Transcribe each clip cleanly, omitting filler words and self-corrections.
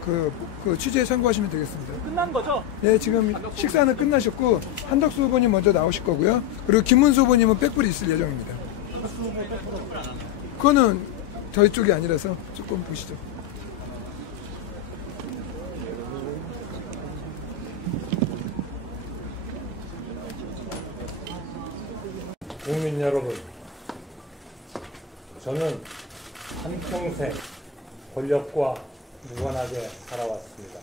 그 취재에 참고하시면 되겠습니다. 끝난 거죠? 네, 지금 식사는 끝나셨고 한덕수 후보님 먼저 나오실 거고요. 그리고 김문수 후보님은 백불이 있을 예정입니다. 그거는 저희 쪽이 아니라서 조금 보시죠. 국민 여러분, 저는 한평생 권력과 무관하게 살아왔습니다.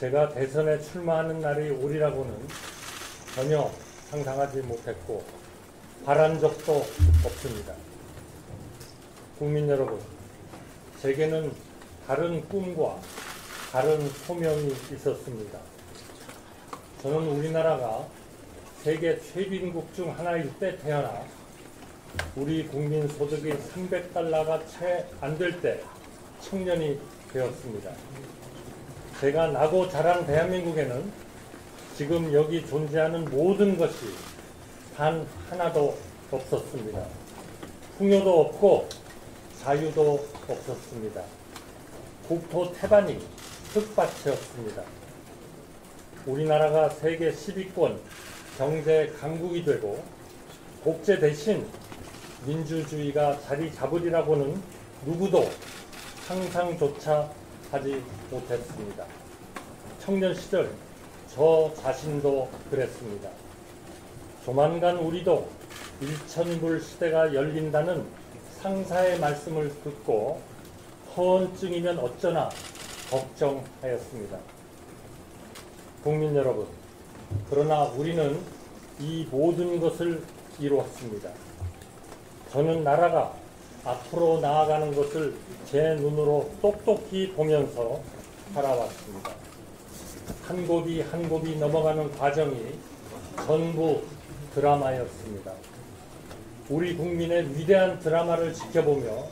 제가 대선에 출마하는 날이 오리라고는 전혀 상상하지 못했고 바란 적도 없습니다. 국민 여러분, 제게는 다른 꿈과 다른 소명이 있었습니다. 저는 우리나라가 세계 최빈국 중 하나일 때 태어나 우리 국민 소득이 300달러가 채 안 될 때 청년이 되었습니다. 제가 나고 자란 대한민국에는 지금 여기 존재하는 모든 것이 단 하나도 없었습니다. 풍요도 없고 자유도 없었습니다. 국토 태반이 흙밭이었습니다. 우리나라가 세계 10위권 경제 강국이 되고 독재 대신 민주주의가 자리 잡으리라고는 누구도 상상조차 하지 못했습니다. 청년 시절 저 자신도 그랬습니다. 조만간 우리도 일천불 시대가 열린다는 상사의 말씀을 듣고 허언증이면 어쩌나 걱정하였습니다. 국민 여러분, 그러나 우리는 이 모든 것을 이루었습니다. 저는 나라가 앞으로 나아가는 것을 제 눈으로 똑똑히 보면서 살아왔습니다. 한 곱이 한 곱이 넘어가는 과정이 전부 드라마였습니다. 우리 국민의 위대한 드라마를 지켜보며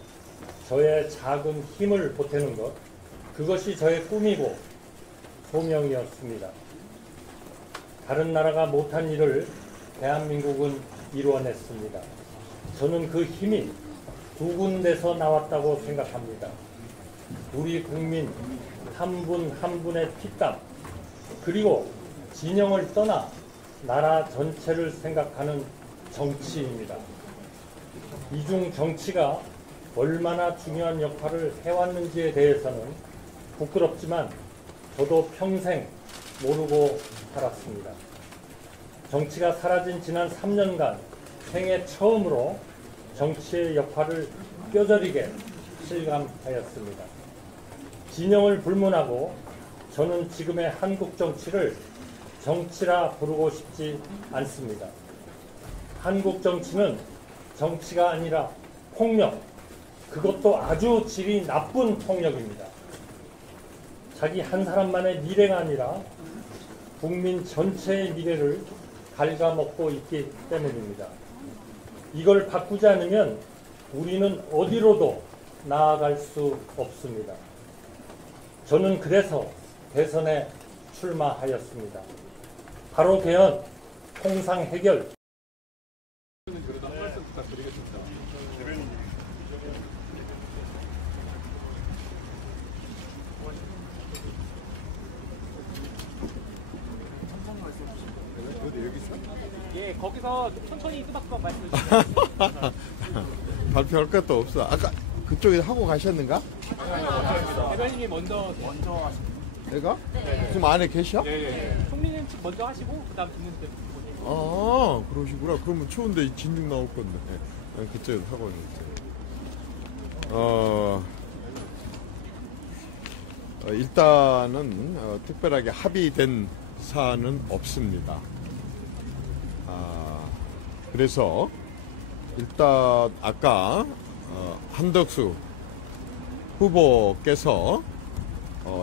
저의 작은 힘을 보태는 것, 그것이 저의 꿈이고 소명이었습니다. 다른 나라가 못한 일을 대한민국은 이루어냈습니다. 저는 그 힘이 두 군데서 나왔다고 생각합니다. 우리 국민 한 분 한 분의 피땀, 그리고 진영을 떠나 나라 전체를 생각하는 정치입니다. 이중 정치가 얼마나 중요한 역할을 해왔는지에 대해서는 부끄럽지만 저도 평생 모르고 살았습니다. 정치가 사라진 지난 3년간 생애 처음으로 정치의 역할을 뼈저리게 실감하였습니다. 진영을 불문하고 저는 지금의 한국 정치를 정치라 부르고 싶지 않습니다. 한국 정치는 정치가 아니라 폭력, 그것도 아주 질이 나쁜 폭력입니다. 자기 한 사람만의 미래가 아니라 국민 전체의 미래를 갉아먹고 있기 때문입니다. 이걸 바꾸지 않으면 우리는 어디로도 나아갈 수 없습니다. 저는 그래서 대선에 출마하였습니다. 바로 개헌, 통상 해결. 예, 거기서 천천히 끄박끄박 말씀해 주세요. 발표할 것도 없어. 아까 그쪽에 하고 가셨는가? 대변인이 먼저 하시고. 내가? 네. 지금 안에 계셔? 네. 총리님 측 먼저 하시고 그다음 김문수 대표. 아, 그러시구나. 그러면 추운데 진육 나올 건데. 네, 그쪽에서 하고 있어요. 일단은 특별하게 합의된 사안은 없습니다. 그래서 일단 아까 한덕수 후보께서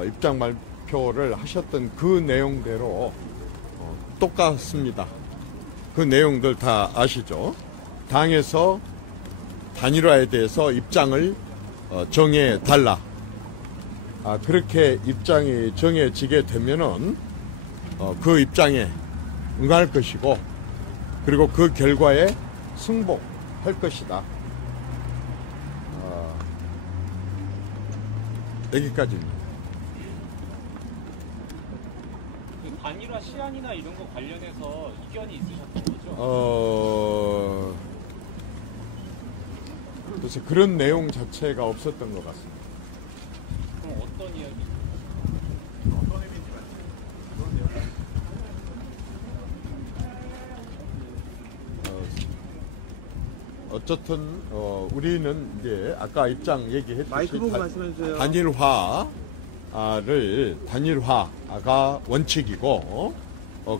입장 발표를 하셨던 그 내용대로 똑같습니다. 그 내용들 다 아시죠? 당에서 단일화에 대해서 입장을 정해달라. 그렇게 입장이 정해지게 되면은 그 입장에 응할 것이고, 그리고 그 결과에 승복할 것이다. 여기까지입니다. 단일화 시안이나 이런 거 관련해서 이견이 있으셨던 거죠? 글쎄 그런 내용 자체가 없었던 것 같습니다. 그럼 어떤 이야기? 어쨌든 우리는 이제 아까 입장 얘기했듯이 마이크 보고 말씀해주세요. 단일화가 원칙이고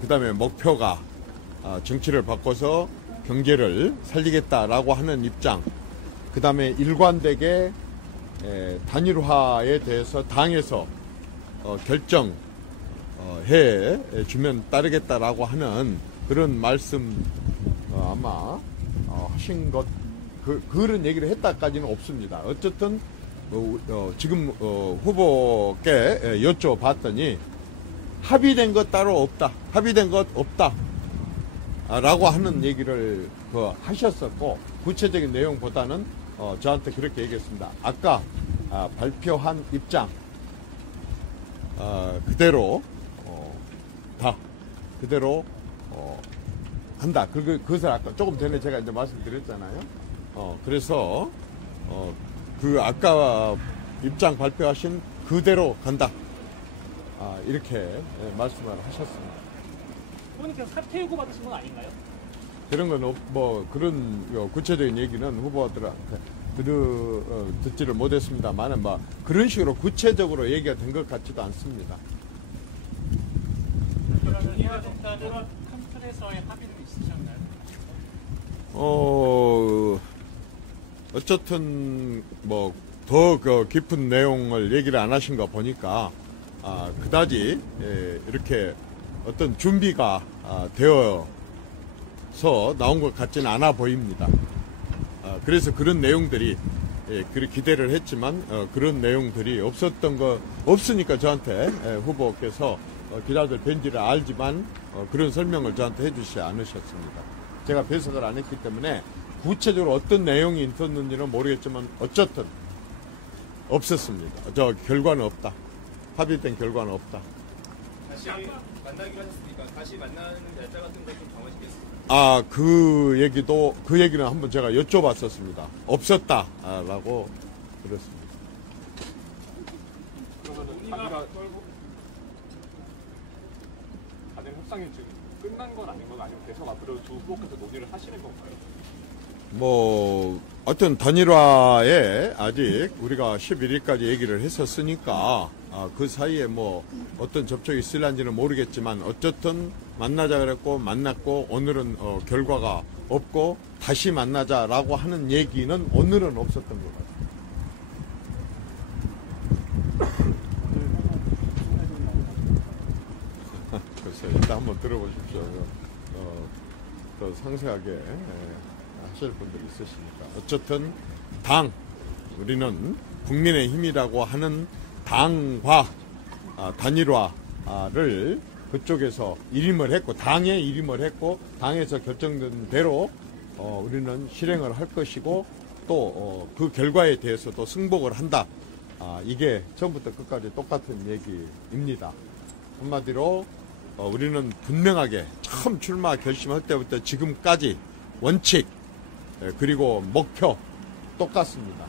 그다음에 목표가 정치를 바꿔서 경제를 살리겠다라고 하는 입장. 그다음에 일관되게 단일화에 대해서 당에서 결정해 주면 따르겠다라고 하는 그런 말씀 아마 하신 것 그런 얘기를 했다까지는 없습니다. 어쨌든 지금 후보께 여쭤봤더니 합의된 것 따로 없다. 합의된 것 없다. 라고 하는 얘기를 하셨었고 구체적인 내용보다는 저한테 그렇게 얘기했습니다. 아까 발표한 입장 그대로 다 그대로 한다. 그것을 아까 조금 전에 제가 이제 말씀드렸잖아요. 그래서 그 아까 입장 발표하신 그대로 간다. 이렇게 말씀을 하셨습니다. 후보님께서 사퇴 요구 받으신 건 아닌가요? 그런 건 뭐 그런 구체적인 얘기는 후보들한테 듣지를 못했습니다만은 뭐 그런 식으로 구체적으로 얘기가 된 것 같지도 않습니다. 그러면 이와 정당은 큰 틀에서의 합의는 있으셨나요? 어쨌든 뭐 더 깊은 내용을 얘기를 안 하신 거 보니까 그다지 이렇게 어떤 준비가 되어서 나온 것 같지는 않아 보입니다. 그래서 그런 내용들이 그리 기대를 했지만 그런 내용들이 없으니까 저한테 후보께서 기자들 뵌지를 알지만 그런 설명을 저한테 해주시지 않으셨습니다. 제가 배석을 안 했기 때문에 구체적으로 어떤 내용이 있었는지는 모르겠지만 어쨌든 없었습니다. 저 결과는 없다. 합의된 결과는 없다. 다시 만나기로 하셨으니까 다시 만나는 날짜 같은 거 좀 정하시겠습니까? 그 얘기는 한번 제가 여쭤봤었습니다. 없었다라고 그랬습니다. 그러면 다들 협상이 지금 끝난 건 아닌 건 아니면 계속 앞으로 두 후보께서 논의를 하시는 건가요? 뭐 어떤 단일화에 아직 우리가 11일까지 얘기를 했었으니까 그 사이에 뭐 어떤 접촉이 있을런지는 모르겠지만 어쨌든 만나자 그랬고 만났고 오늘은 결과가 없고 다시 만나자라고 하는 얘기는 오늘은 없었던 것 같아요. 글쎄요, 일단 한번 들어보십시오. 더 상세하게 하실 분들이 있으시니까. 어쨌든 우리는 국민의힘이라고 하는 당과 단일화를 그쪽에서 일임을 했고 당에 일임을 했고 당에서 결정된 대로 우리는 실행을 할 것이고 또 그 결과에 대해서도 승복을 한다. 이게 처음부터 끝까지 똑같은 얘기입니다. 한마디로 우리는 분명하게 처음 출마 결심할 때부터 지금까지 원칙 그리고 목표 똑같습니다.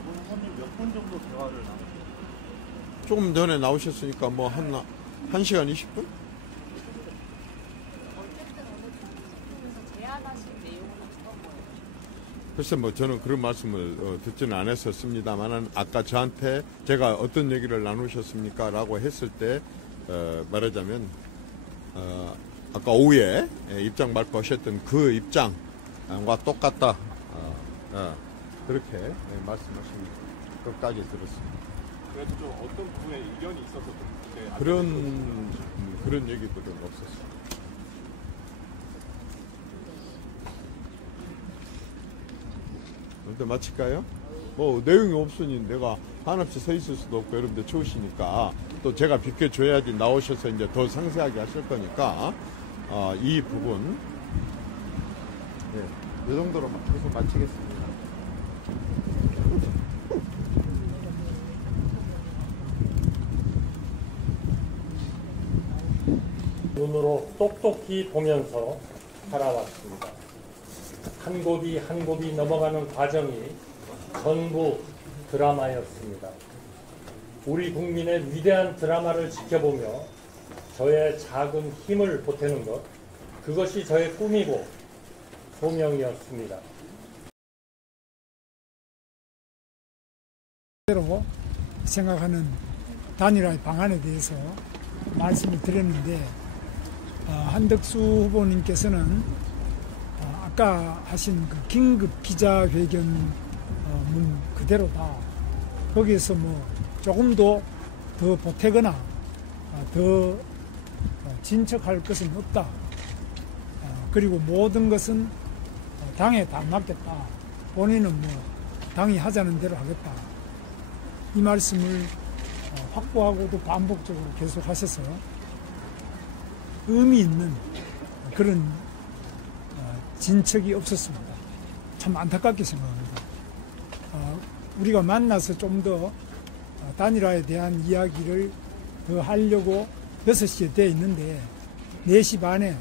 이번에 몇 분 정도 대화를 나누셨어요? 조금 전에 나오셨으니까 뭐 한 1시간 20분? 글쎄 뭐 저는 그런 말씀을 듣지는 않았었습니다만은 아까 저한테 제가 어떤 얘기를 나누셨습니까? 라고 했을 때 말하자면 아까 오후에 입장 발표하셨던 그 입장과 똑같다. 그렇게 말씀하신 것까지 들었습니다. 그래도 좀 어떤 부분에 의견이 있어서 좀 그렇게 안 그런 얘기들은 없었어요. 일단 마칠까요? 뭐 내용이 없으니 내가 한없이 서 있을 수도 없고 여러분들 추우시니까 또 제가 비켜줘야지 나오셔서 이제 더 상세하게 하실 거니까 이 부분 이 정도로 계속 마치겠습니다. 눈으로 똑똑히 보면서 살아왔습니다. 한 곱이 한 곱이 넘어가는 과정이 전부 드라마였습니다. 우리 국민의 위대한 드라마를 지켜보며 저의 작은 힘을 보태는 것, 그것이 저의 꿈이고 소명이었습니다. 대로 생각하는 단일화의 방안에 대해서 말씀을 드렸는데 한덕수 후보님께서는 아까 하신 그 긴급 기자회견문 그대로다. 거기에서 뭐 조금도 더 보태거나 더 진척할 것은 없다. 그리고 모든 것은 당에 다 맡겼다. 본인은 뭐 당이 하자는 대로 하겠다. 이 말씀을 확보하고도 반복적으로 계속 하셔서 의미 있는 그런 진척이 없었습니다. 참 안타깝게 생각합니다. 우리가 만나서 좀 더 단일화에 대한 이야기를 더 하려고 6시에 되어 있는데 4시 반에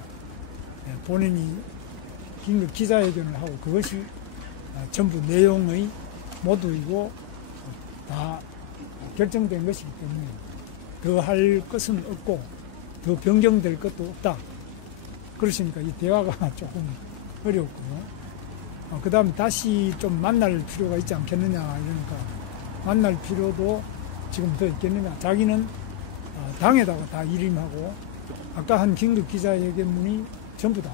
본인이 긴급 기자회견을 하고 그것이 전부 내용의 모두이고 다 결정된 것이기 때문에 더 할 것은 없고 더 변경될 것도 없다. 그러시니까 이 대화가 조금 어려웠고요. 그 다음에 다시 좀 만날 필요가 있지 않겠느냐 이러니까 만날 필요도 지금 더 있겠느냐. 자기는 당에다가 다 일임하고 아까 한 긴급 기자회견문이 전부다.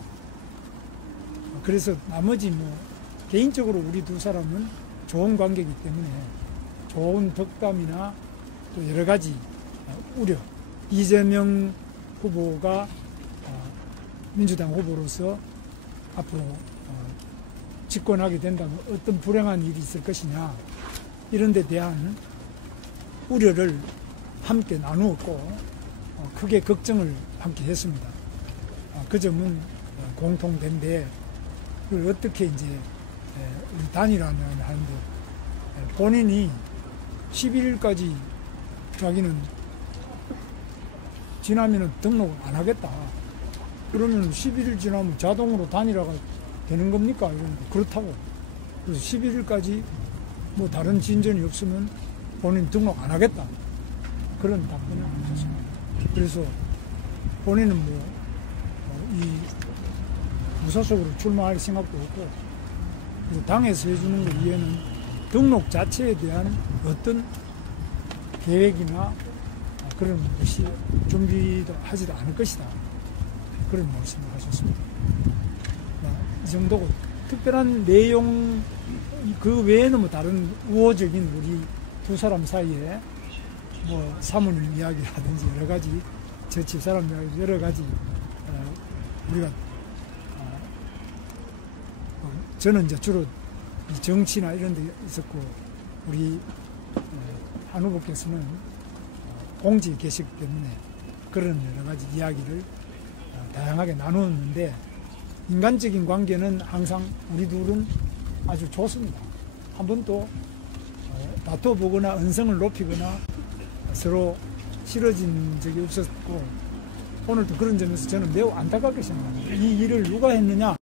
그래서 나머지 뭐 개인적으로 우리 두 사람은 좋은 관계이기 때문에 좋은 덕담이나 또 여러 가지 우려. 이재명 후보가 민주당 후보로서 앞으로 집권하게 된다면 어떤 불행한 일이 있을 것이냐 이런 데 대한 우려를 함께 나누었고 크게 걱정을 함께 했습니다. 그 점은 공통된데 그걸 어떻게 이제 단일화는 하는데 본인이 11일까지 자기는 지나면은 등록을 안 하겠다. 그러면 11일 지나면 자동으로 단일화가 되는 겁니까? 이러는데 그렇다고. 그래서 11일까지 뭐 다른 진전이 없으면 본인 등록 안 하겠다. 그런 답변을 하셨습니다. 그래서 본인은 이 무소속으로 출마할 생각도 없고 그래서 당에서 해주는 것 이외에는 등록 자체에 대한 어떤 계획이나 그런 것이 준비도 하지도 않을 것이다. 그런 말씀을 하셨습니다. 이 정도고 특별한 내용 그 외에는 뭐 다른 우호적인 우리 두 사람 사이에 뭐 사모님 이야기라든지 여러 가지 저 집사람 이야기 여러 가지 우리가 저는 이제 주로 이 정치나 이런 데 있었고 우리 한 후보께서는 공직에 계시기 때문에 그런 여러 가지 이야기를 다양하게 나누었는데 인간적인 관계는 항상 우리 둘은 아주 좋습니다. 한 번도 다퉈보거나 언성을 높이거나 서로 싫어진 적이 없었고 오늘도 그런 점에서 저는 매우 안타깝게 생각합니다. 이 일을 누가 했느냐?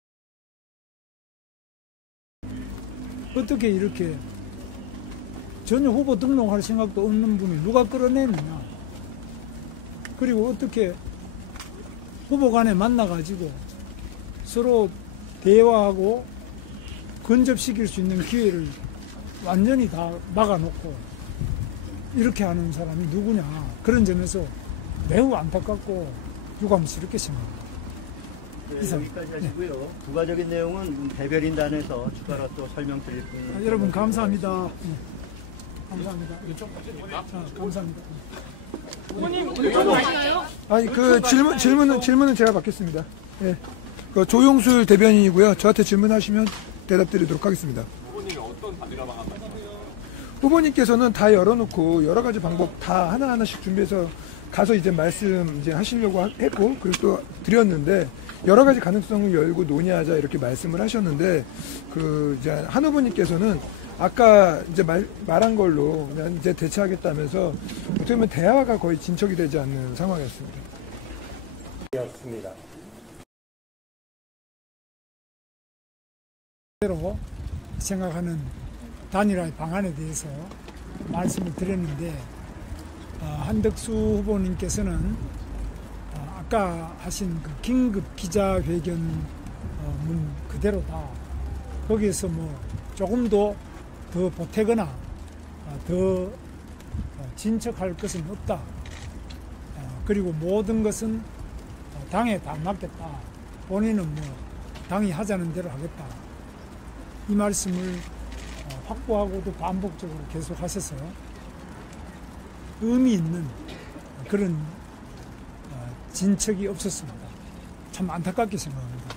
어떻게 이렇게 전혀 후보 등록할 생각도 없는 분이 누가 끌어내느냐? 그리고 어떻게 후보 간에 만나가지고 서로 대화하고 근접시킬 수 있는 기회를 완전히 다 막아놓고 이렇게 하는 사람이 누구냐? 그런 점에서 매우 안타깝고 유감스럽게 생각합니다. 네, 여기까지 하시고요. 부가적인 내용은 대변인단에서 추가로 또 설명드릴 뿐. 여러분 감사합니다. 감사합니다. 감사합니다. 아니 그 질문은 제가 받겠습니다. 예. 그 조용술 대변인이고요. 저한테 질문하시면 대답드리도록 하겠습니다. 후보님이 어떤 단일화 방안 말씀하세요? 후보님께서는 다 열어놓고 여러 가지 방법 다 하나하나씩 준비해서 가서 이제 말씀 이제 하시려고 했고 그리고 또 드렸는데 여러 가지 가능성을 열고 논의하자 이렇게 말씀을 하셨는데 그 이제 한 후보님께서는 아까 이제 말한 걸로 그냥 이제 대처하겠다면서 어떻게 보면 대화가 거의 진척이 되지 않는 상황이었습니다. 였습니다. 대로 생각하는 단일화의 방안에 대해서 말씀을 드렸는데 한덕수 후보님께서는 아까 하신 그 긴급 기자회견 문 그대로다. 거기에서 뭐 조금 더 보태거나 더 진척할 것은 없다. 그리고 모든 것은 당에 다 맡겼다. 본인은 뭐 당이 하자는 대로 하겠다. 이 말씀을 확보하고도 반복적으로 계속 하셔서 의미 있는 그런 진척이 없었습니다. 참 안타깝게 생각합니다.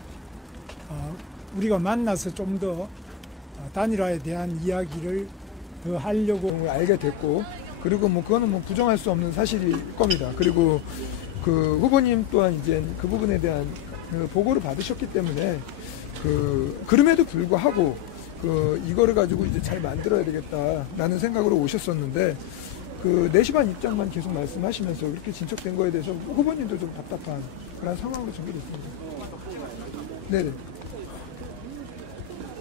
우리가 만나서 좀 더 단일화에 대한 이야기를 더 하려고 알게 됐고, 그리고 뭐 그거는 뭐 부정할 수 없는 사실일 겁니다. 그리고 그 후보님 또한 이제 그 부분에 대한 그 보고를 받으셨기 때문에 그럼에도 불구하고 이거를 가지고 이제 잘 만들어야 되겠다라는 생각으로 오셨었는데, 4시 반 입장만 계속 말씀하시면서 그렇게 진척된 거에 대해서 후보님도 좀 답답한 그런 상황으로 전개됐습니다. 네네.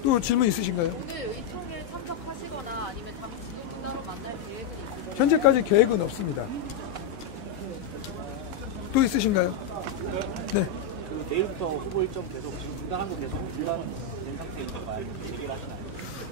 또 질문 있으신가요? 오늘 의총에 참석하시거나 아니면 당 지도부 따로 만날 계획은 있으세요? 현재까지 계획은 없습니다. 또 있으신가요? 네. 내일부터 후보 일정 계속 지금 중단한 거 계속 중단된 상태인 건가요? 얘기를 하시나요?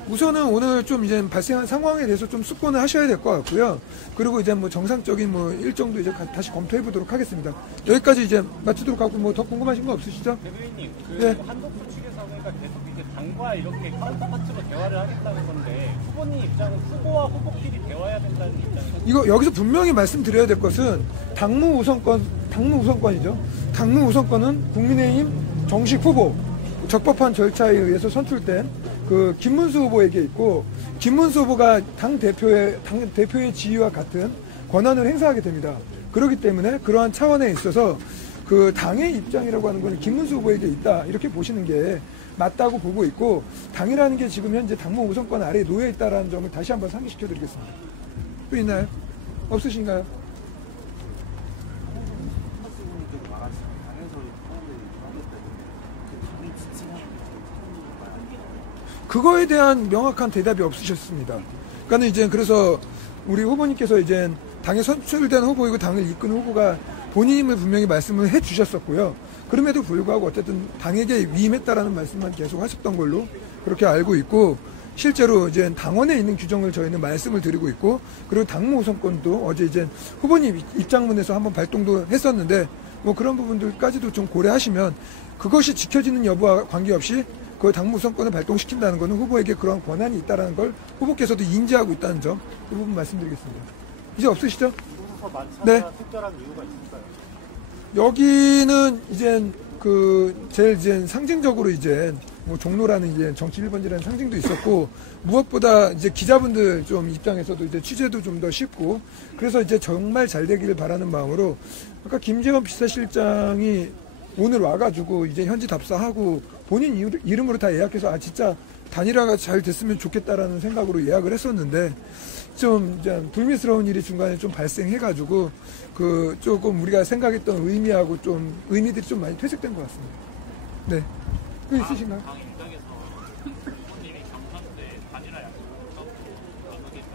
우선은 오늘 좀 이제 발생한 상황에 대해서 좀 숙고는 하셔야 될 것 같고요. 그리고 이제 뭐 정상적인 뭐 일정도 이제 다시 검토해 보도록 하겠습니다. 여기까지 이제 마치도록 하고 뭐 더 궁금하신 거 없으시죠? 대변인님, 네. 한덕수 측에서 그러니까 계속 이제 당과 이렇게 카운터파트로 대화를 하겠다는 건데 후보님 입장은 후보와 후보끼리 대화해야 된다는 입장이죠. 이거 여기서 분명히 말씀드려야 될 것은 당무 우선권이죠. 당무 우선권은 국민의힘 정식 후보 적법한 절차에 의해서 선출된 김문수 후보에게 있고, 김문수 후보가 당 대표의 지위와 같은 권한을 행사하게 됩니다. 그렇기 때문에 그러한 차원에 있어서 당의 입장이라고 하는 것은 김문수 후보에게 있다, 이렇게 보시는 게 맞다고 보고 있고, 당이라는 게 지금 현재 당무 우선권 아래에 놓여 있다는 점을 다시 한번 상기시켜 드리겠습니다. 또 있나요? 없으신가요? 그거에 대한 명확한 대답이 없으셨습니다. 그러니까 이제 그래서 우리 후보님께서 이제 당에 선출된 후보이고 당을 이끄는 후보가 본인임을 분명히 말씀을 해 주셨었고요. 그럼에도 불구하고 어쨌든 당에게 위임했다라는 말씀만 계속 하셨던 걸로 그렇게 알고 있고, 실제로 이제 당원에 있는 규정을 저희는 말씀을 드리고 있고, 그리고 당무 우선권도 어제 이제 후보님 입장문에서 한번 발동도 했었는데, 뭐 그런 부분들까지도 좀 고려하시면 그것이 지켜지는 여부와 관계없이 그 당무 우선권을 발동시킨다는 것은 후보에게 그런 권한이 있다는 걸 후보께서도 인지하고 있다는 점, 그 부분 말씀드리겠습니다. 이제 없으시죠? 네. 특별한 이유가 있을까요? 여기는 이제 제일 이제 상징적으로 이제 뭐 종로라는 이제 정치 1번지라는 상징도 있었고, 무엇보다 이제 기자분들 좀 입장에서도 이제 취재도 좀 더 쉽고, 그래서 이제 정말 잘 되기를 바라는 마음으로 아까 김재원 비서실장이 오늘 와가지고 이제 현지 답사하고 본인 이름으로 다 예약해서 진짜 단일화가 잘 됐으면 좋겠다라는 생각으로 예약을 했었는데, 좀 이제 불미스러운 일이 중간에 좀 발생해가지고 조금 우리가 생각했던 의미하고 좀 의미들이 좀 많이 퇴색된 것 같습니다. 네. 또 있으신가요? 당 입장에서 후보님이 경선 때 단일화 약속을 썼고 거기서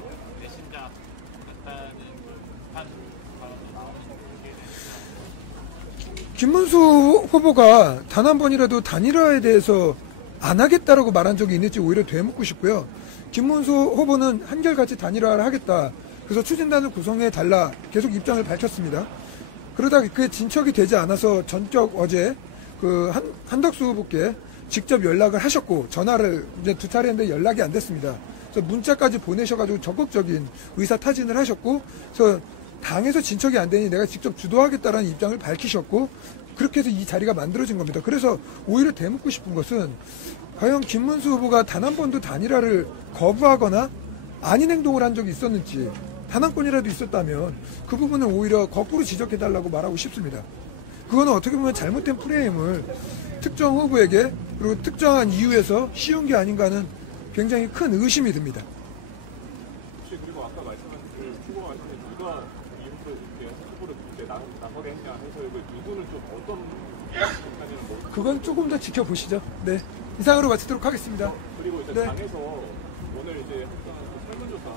배신자 됐다는 걸 발언도 나오는 게 김문수 후보가 단 한 번이라도 단일화에 대해서 안 하겠다라고 말한 적이 있는지 오히려 되묻고 싶고요. 김문수 후보는 한결같이 단일화를 하겠다, 그래서 추진단을 구성해 달라 계속 입장을 밝혔습니다. 그러다 그게 진척이 되지 않아서 어제 한덕수 후보께 직접 연락을 하셨고, 전화를 이제 2차례 했는데 연락이 안 됐습니다. 그래서 문자까지 보내셔가지고 적극적인 의사 타진을 하셨고, 그래서 당에서 진척이 안 되니 내가 직접 주도하겠다라는 입장을 밝히셨고, 그렇게 해서 이 자리가 만들어진 겁니다. 그래서 오히려 되묻고 싶은 것은 과연 김문수 후보가 단 한 번도 단일화를 거부하거나 아닌 행동을 한 적이 있었는지, 단 한 건이라도 있었다면 그 부분을 오히려 거꾸로 지적해달라고 말하고 싶습니다. 그거는 어떻게 보면 잘못된 프레임을 특정 후보에게 그리고 특정한 이유에서 씌운 게 아닌가 하는 굉장히 큰 의심이 듭니다. 혹시 그리고 아까 말씀한 후보가 말씀하신 누가 이 이렇게 후보를 이제 나서게 했냐 해서 이거 누구는 좀 어떤 정당이는 뭐 그건 조금 더 지켜보시죠. 네. 이상으로 마치도록 하겠습니다. 그리고 이제 네. 당에서 오늘 이제 했던 그 설문조사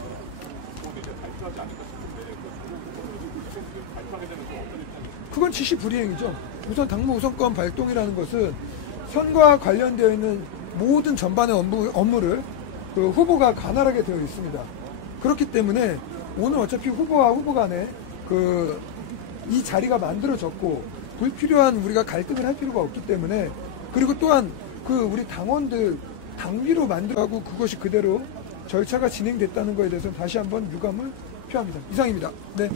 곧 이제 발표하지 않을까 싶은데 그 조국 후보를 발표하게 되면 좀 어떤 입장이세요? 그건 지시불이행이죠. 우선 당무 우선권 발동이라는 것은 선거와 관련되어 있는 모든 전반의 업무를 그 후보가 관할하게 되어 있습니다. 그렇기 때문에 오늘 어차피 후보와 후보 간에 이 자리가 만들어졌고 불필요한 우리가 갈등을 할 필요가 없기 때문에, 그리고 또한 우리 당원들 당비로 만들어가고 그것이 그대로 절차가 진행됐다는 것에 대해서는 다시 한번 유감을 표합니다. 이상입니다. 네.